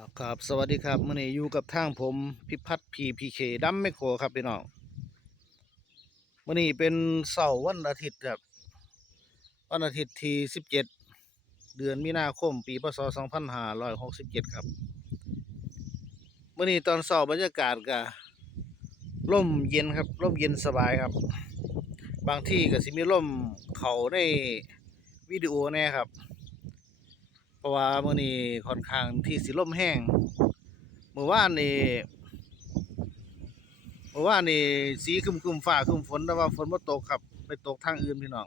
ครับ สวัสดีครับมื่อนี้อยู่กับทางผมพิพัฒน์พีพีเคดัมแมโครครับพี่น้องมื่อนี้เป็นเสาร์วันอาทิตย์ครับ วันอาทิตย์ที่สิบเจ็ดเดือนมีนาคม ปีพศสองพันห้าร้อยหกสิบเจ็ดครับมื่อนี้ตอนเสาร์บรรยากาศก็ร่มเย็นครับร่มเย็นสบายครับ บางที่ก็สิมีร่มเขาในวิดีโอแน่ครับ เพราะว่ามื้อนี้ค่อนข้างที่สิลมแห้งเมื่อวานนี่เมื่อวานนี่สีครึมๆฟ้าคึมฝนแต่ว่าฝนบ่ตกครับไปตกทางอื่นพี่น้อง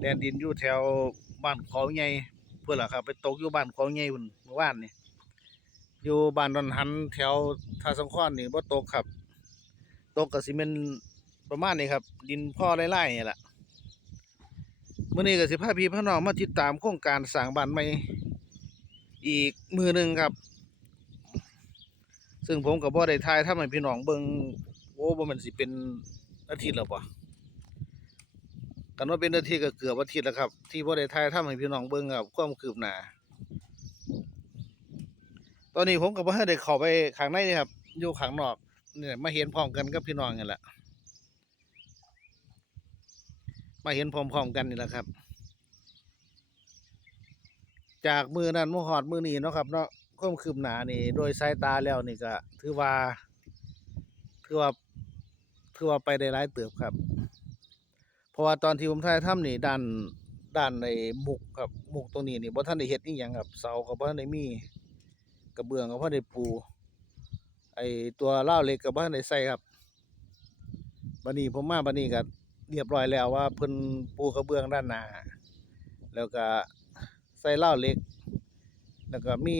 แดนดินอยู่แถวบ้านเขาใหญ่เพื่อนล่ะครับ ไปตกอยู่บ้านเขาใหญ่พุ่นเมื่อวานนี่อยู่บ้านดอนหันแถวท่าสงขอนนี่บ่ตกครับ ตกก็สิเป็นประมาณนี้ครับ ดินพ่อไล่ๆนี่แหละ มื่อนี้ก็สิพาพี่พี่น้องมาติดตามโครงการสร้างบ้านใหม่อีกมือหนึ่งครับ ซึ่งผมกับบ่อได้ทายถ้าให้พี่น้องเบิ่งโอ้บ่มันสิเป็นอาทิตย์แล้วปะกันว่าเป็นอาทิตย์ก็เกือบอาทิตย์แล้วครับ ที่บ่อได้ทายถ้าให้พี่น้องเบิ่งครับความคืบหน้าตอนนี้ผมกับบ่อได้เข้าไปข้างในนี่ครับอยู่ข้างนอกเนี่ยมาเห็นพร้อมกันกับพี่น้องนี่แหละ มาเห็นพร้อมๆกันนี่แหละครับ จากมือนั้นมือหอดมือนี้เนาะครับเนาะความคืบหนานี่ โดยสายตาแล้วนี่ก็ถือว่า ถือว่าถือว่าไปได้หลายเติบครับ เพราะว่าตอนที่ผมถ่ายทำนี่ด้านด้านในมุกครับมุกตรงนี้นี่บ่ทันได้เฮ็ดอีหยังครับเสาก็บ่ทันได้มีกระเบื้องก็บ่ทันได้ปูไอตัวราเหล็กก็บ่ทันได้ใส่ครับบัดนี้ผมมาบัดนี้ก็ เรียบร้อยแล้วว่าเพิ่นปูกระเบื้องด้านหน้าแล้วก็ใส่เหล้าเล็ก แล้วก็มี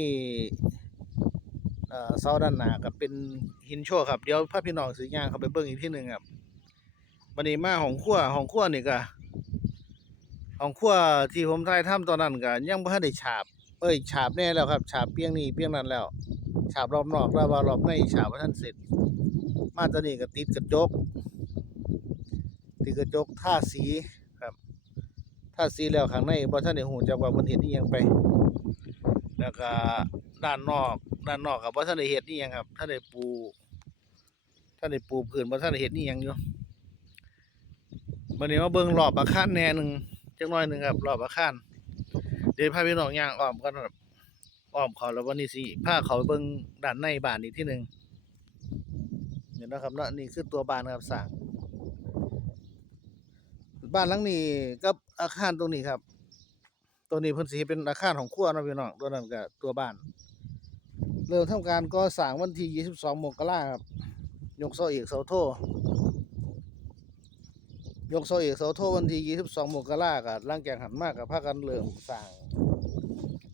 เอ่อเสาด้านหน้าก็เป็นหินโชว์ครับเดี๋ยวพาพี่น้องสิย่างเข้าไปเบิ่งอีกที่หนึ่งครับวันนี้มาห้องครัวห้องครัวนี่ก็ห้องครัวที่ผมถ่ายทำตอนนั้นก็ยังบ่ทันได้ฉาบ เอ้ยฉาบแน่แล้วครับฉาบเปียงนี้เปียงนั้นแล้วฉาบรอบนอกแล้วว่ารอบในฉาบบ่ทันเสร็จ มาตอนนี้ก็ติดกระจก ติดกระจกท่าสีครับท่าสีแล้วข้างในบ่ทันได้ฮู้จักว่าเพิ่นเฮ็ดอีหยังไป แล้วก็ด้านนอกด้านนอกก็บ่ทันได้เฮ็ดอีหยังครับท่านได้ปูท่านได้ปูพื้นบ่ทันได้เฮ็ดอีหยังอยู่บัดนี้มาเบิ่งรอบอาคารแน่หนึ่งจักหน่อยหนึ่งครับรอบอาคารเดี๋ยวพาพี่น้องย่างอ้อมก่อนครับอ้อมเขาแล้ววันนี้สิพาเขาเบิ่งด้านในบ้านอีกที่หนึ่งเดี๋ยวนะครับเนาะนี่คือตัวบ้านครับสร้าง บ้านหลังนี้กับอาคารตรงนี้ครับตรงนี้เพิ่นสิเป็นอาคารของครัวนาะพี่น้องตัวนั้นก็ตัวบ้าน เริ่มทำการก่อสร้างวันที่ 22 มกราครับ ยกเสาเอกเสาโทยกเสาเอกเสาโทวันที่ 22 มกราก็หลังจากหันมาก็พากันเริ่มสร้าง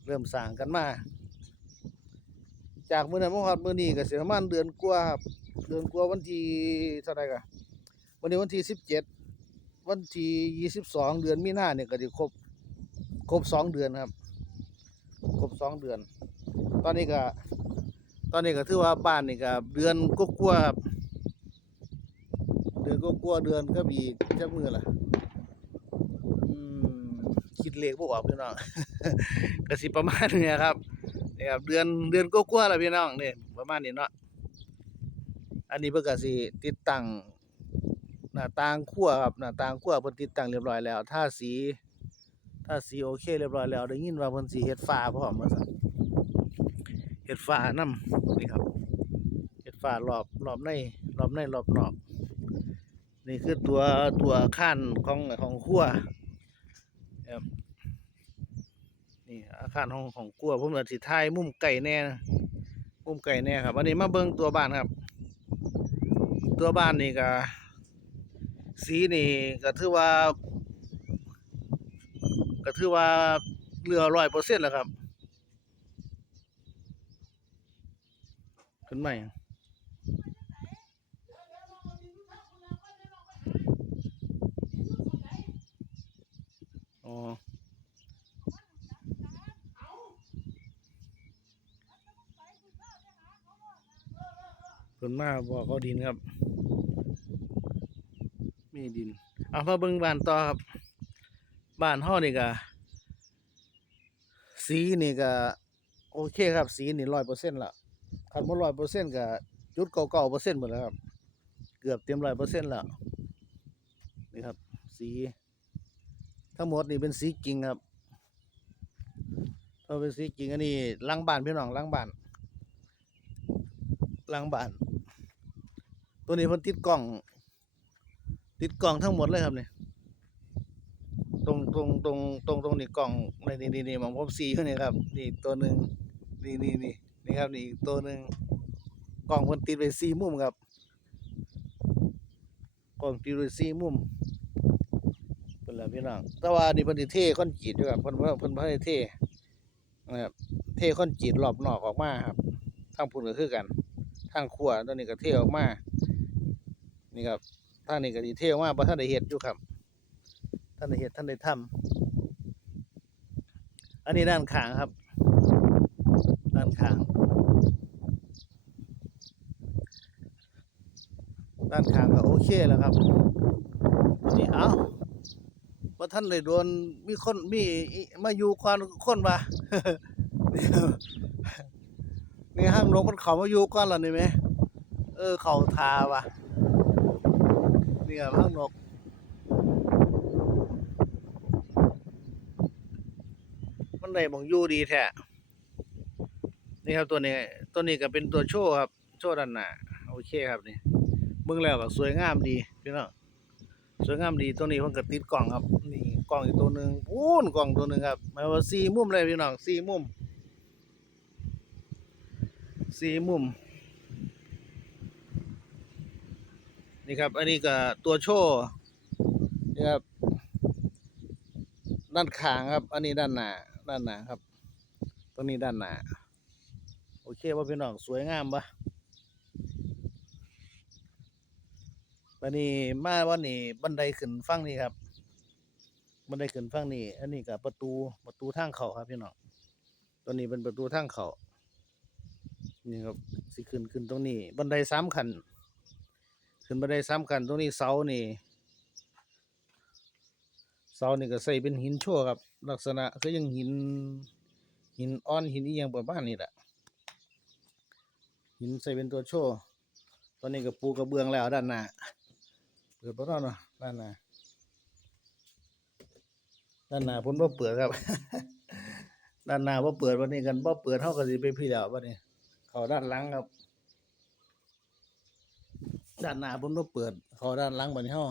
เริ่มสร้างกันมา จากมื้อนั้นมาฮอดมื้อนี้ก็สิประมาณเดือนกว่าครับ เดือนกว่าวันที่เท่าไหร่กะวันนี้วันที่ 17 วันที่ยี่สิบสองเดือนมีนาเนี่ยก็จะครบครบสองเดือนครับ ครบสองเดือน ตอนนี้ก็ ตอนนี้ก็ถือว่าบ้านนี่ก็เดือนก็กลัวาๆครับ เดือนก็กลัวาๆเดือนก็มีจักมือละอคิดเลขบ่ออกพี่น้องก็สิประมาณนี้ครับนี่ครับ เดือนเดือนก็กลัวาๆแล้วพี่น้องเนี่ยประมาณนี้เนาะอันนี้เพิ่นก็สิติดตั้ง หน้าต่างครัวครับหน้าต่างครัวเพิ่นติดตั้งเรียบร้อยแล้วทาสีทาสีโอเคเรียบร้อยแล้วได้ยินว่าเพิ่นสิเฮ็ดฝ้าพร้อมว่าซั่นเฮ็ดฝ้านำนี่ครับเฮ็ดฝ้ารอบรอบในรอบในรอบนอกนี่คือตัวตัวอาคารของของครัวครับนี่อาคารของของครัวผมสิถ่ายมุมไกลแน่นะมุมไกลแน่ครับอันนี้มาเบิ่งตัวบ้านครับ ตัวบ้านนี่ก็ สีนี่ก็ถือว่า ก็ถือว่าเหลือร้อยเปอร์เซ็นต์แล้วครับ ขึ้นใหม่อ๋อขึ้นมาบอกเขาดินครับ มีดินเอามาเบิ่งบ้านต่อครับบ้านเฮานี่ก็สีนี่ก็โอเคครับ สีนี่ร้อยเปอร์เซ็นต์ละคันบ่ร้อยเปอร์เซ็นต์ก็จุดเก้าเก้าเปอร์เซ็นต์หมดแล้วครับ เกือบเต็มร้อยเปอร์เซ็นต์แล้วนี่ครับ สี ทั้งหมดนี่เป็นสีจริงครับถ้าเป็นสีจริงอันนี้หลังบ้านพี่น้องหลังบ้านหลังบ้าน ตัวนี้เพิ่นติดกล้อง ติดกล้องทั้งหมดเลยครับเนี่ยตรงตรงตรงตรงตรงนี้กล้องในนี่นี่นี่มองผมสีอยู่นี่ครับนี่ตัวหนึ่งนี่นี่นี่นี่ครับนี่อีกตัวหนึ่งกล้องเพิ่นติดไว้สี่มุมครับกล้องติดไว้สี่มุมเป็นแล้วพี่น้องแต่ว่านี่เพิ่นเท่คอนกรีตอยู่ครับเพิ่นเพิ่นบ่ได้เท่นะครับเท่คอนกรีตรอบนอกออกมาครับทางพุ่นก็คือกันทางครัวตัวนี้ก็เท่ออกมานี่ครับ ทางนี้ก็ดีเทลมากเพราะท่านได้เฮ็ดอยู่ครับ ท่านได้เฮ็ดท่านได้ทำอันนี้ด้านข้างครับ ด้านข้าง ด้านข้างก็โอเคแล้วครับอันนี้เอ้าว่าท่านได้โดนมีคนมีมาอยู่ควันคนว่านี่ครับนี่ห้างลงคนเขามาอยู่ก่อนแล้วนี่ไหม เออ เขาทาว่ะ นี่ครับห้างนกมันได้บองอยู่ดีแท้นี่ครับตัวนี้ตัวนี้ก็เป็นตัวโชว์ครับ โชว์ด้านหน้าโอเคครับนี่เบิ่งแล้วก็สวยงามดีพี่น้องสวยงามดีตัวนี้เพิ่นก็ติดกล่องครับนี่กล่องอีกตัวหนึ่งพูนกล่องตัวหนึ่งครับหมายว่าสี่มุมเลยพี่น้องสี่มุมสี่มุม นี่ครับ อันนี้ก็ตัวโชว์นี่ครับ ด้านข้างครับ อันนี้ด้านหน้า ด้านหน้าครับ ตรงนี้ด้านหน้า โอเคว่าพี่น้องสวยงามปะวันนี้มาวันนี้บันไดขึ้นฟังนี่ครับ บันไดขึ้นฟังนี่อันนี้กับประตูประตูทางเขาครับพี่น้อง ตัวนี้เป็นประตูทางเขานี่ครับสิขึ้นขึ้นตรงนี้ บันไดสามขัน ขึ้นบันไดสามขันตรงนี้เสานี่เสานี่ก็ใส่เป็นหินชั่วครับ ลักษณะคือยังหิน หินอ่อนหินอีหยังประมาณนี้แหละหินใส่เป็นตัวโชว์ตอนนี้ก็ปูกระเบื้องแล้วด้านหน้าเปิดบ่เนาะเนาะด้านหน้าด้านหน้าเพุ่นบ่เปิดครับ ด้านหน้าบ่เปิดวันนี้กันบ่เปิดเฮาก็สิไปพี่แล้วบัดนี้เขาด้านหลังครับ ด้านหน้าเพุ่นบ่เปิดเข้าด้านหลังบัดนี้เฮา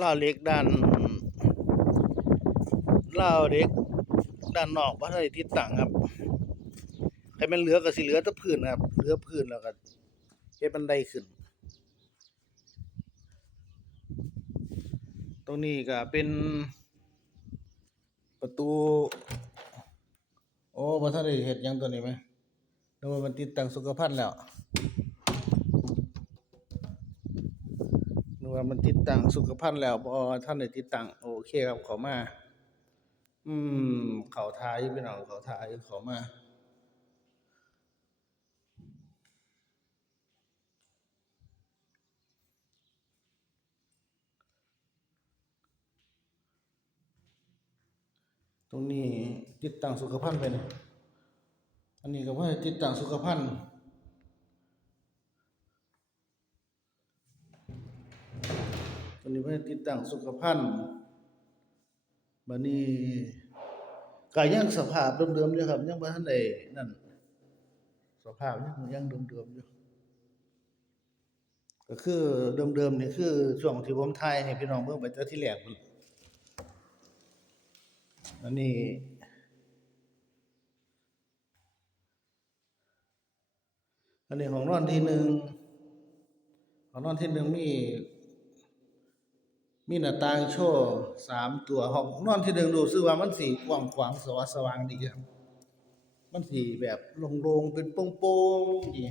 ล่าเล็กด้านล่าเล็กด้านนอกบ่ทันได้ติดตั้งครับให้มันเหลือก็สิเหลือแต่พื้นครับเหลือพื้นแล้วก็เฮ็ดบันได้ขึ้น รงนี้ก็เป็น ประตู โอ้บ่ทันได้เฮ็ดยังตัวนี้ไหมนึกว่ามันติดตั้งสุขภัณฑ์แล้วนึกว่ามันติดตั้งสุขภัณฑ์แล้วบ่ท่านได้ติดตั้งโอเคครับขามา อืม เขาทายพี่น้องเขาทายขามา ตรงนี้ติดตั้งสุขภัณฑ์ไปนี่อันนี้ก็ว่าติดตั้งสุขภัณฑ์ตอนนี้เพิ่นติดตั้งสุขภัณฑ์บัดนี้ก็ยังสภาพเดิมๆอยู่ครับยังบ่ทันได้นั่นสภาพยังยังเดิมๆอยู่ก็คือเดิมๆนี่คือช่วงที่ผมถ่ายให้พี่น้องเบิ่งไปแต่ที่แรกพุ่น อันนี้อันนี้ของนอนที่หนึ่งของนอนที่หนึ่งมี มีหน้าต่างโชว์สามตัวห้องนอนที่หนึ่งรู้สึกว่ามันสีกว้างขวางสว่างสว่างดีครับมันสีแบบโล่งๆเป็นโป่งๆดี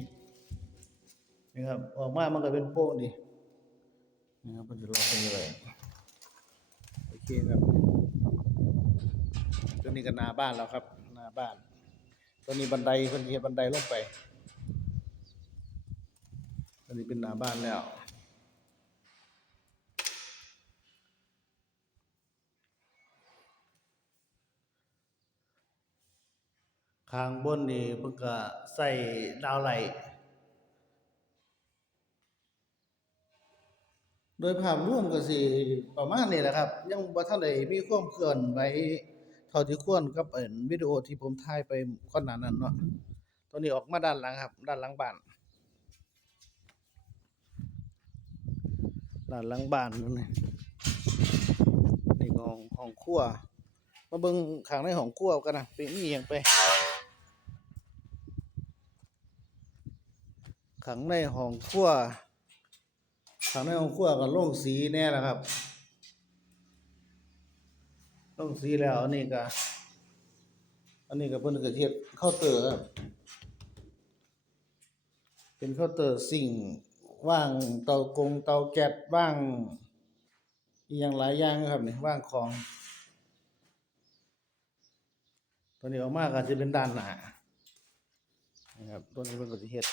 นะครับออกมามันก็เป็นโป่งดีนะครับมันจะลอกไปเลยโอเคครับ ตัวนี้ก็นาบ้านแล้วครับนาบ้าน ตัวนี้บันไดเพิ่นเฮ็ดบันไดลงไป ตัวนี้เป็นนาบ้านแล้วข้างบนนี่เพิ่นก็ใส่ดาวไหลโดยภาพรวมก็สิประมาณนี้แหละครับ ยังบ่ทันได้มีความเคลื่อนไหว เท่าที่ควรกับเอิ้นวิดีโอที่ผมถ่ายไปก่อนหน้านั้นเนาะตัวนี้ออกมาด้านหลังครับ ด้านหลังบ้านด้านหลังบ้านนั่นนี่นี่ก็ห้องห้องครัวมาเบิ่งข้างในห้องครัวกันนะเป็นมีหยังไปข้างในห้องครัวข้างในห้องครัวก็ลงสีแน่แล้วครับ ลงสีแล้วอันนี้ก็อันนี้ก็เพิ่นก็เฮ็ดเคาน์เตอร์เป็นเคาน์เตอร์ซิ่งว่างเตากงเตาแก๊สว่างอีหยังหลายอย่างครับนี่ว่างของ ตัวนี้ออกมาก็จะเป็นด้านหน้านะครับตัวนี้เป็นปฏิเฮ็ด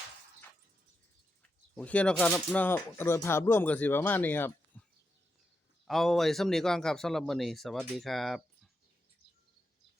โอเคเนาะครับเนาะโดยภาพรวมก็สิประมาณนี้ครับ เอาไว้สำนีก่อนครับสำหรับมื้อนี้สวัสดีครับ